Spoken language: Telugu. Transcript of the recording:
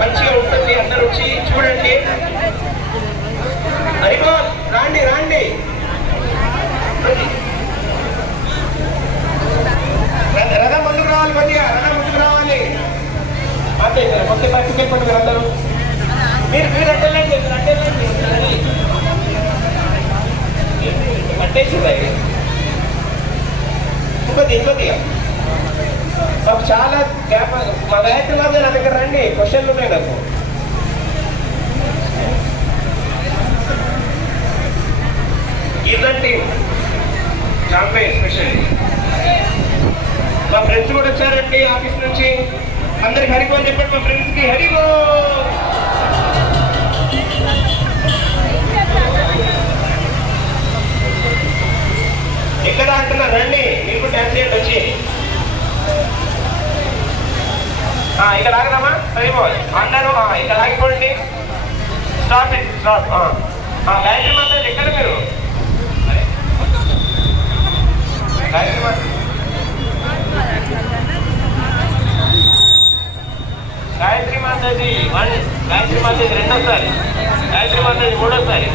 మంచిగా ఉంటుంది. అందరూ వచ్చి చూడండి. అరిగో రాండి రాండి. రథం ముందుకు రావాలి, కొద్దిగా రథం ముందుకు రావాలి. అంటే కొద్ది టికెట్ పట్టుకుని అందరూ మీరు అడ్డలేండి, కట్టేసింది ఇంకొద్దిగా మాకు చాలా గ్యాప్. మా గాయత్రి మాది నా దగ్గర రండి, క్వశ్చన్లు ఉన్నాయి నాకు. ఇదండి చాంపే స్పెషల్. మా ఫ్రెండ్స్ కూడా వచ్చారండి ఆఫీస్ నుంచి. అందరికి హరిగో అని చెప్పండి. మా ఫ్రెండ్స్ కి హరిగో. ఎక్కడ అంటున్నారు రండి, మీకు డ్యాన్స్ చేయండి వచ్చి. ఇక్కడ ఆగదామా? సరిపోయి అందరూ ఇక్కడ ఆగిపోండి. Stop it stop. Gayatri Mata ఎక్కడ మీరు? గాయత్రి మాత గాయత్రి మాతాజీ 1, గాయత్రి మాతాజీ 2సారి, గాయత్రి మాతాజీ 3సారి.